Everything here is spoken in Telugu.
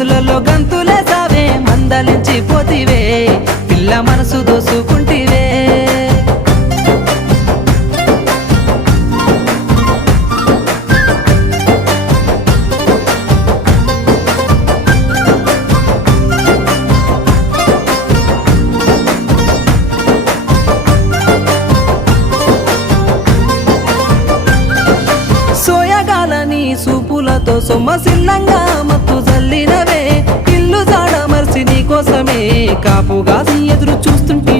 గదులలో గంతులే సావే మందలించి పోతివే పిల్ల మనసు దోసుకుంటివే సోయగాలని సూపులతో సొమ్మసిల్లంగా మత్తు జల్లినవే ఇల్లు జాడ మర్చి నీ కోసమే కాపుగా ఎదురు చూస్తుంటే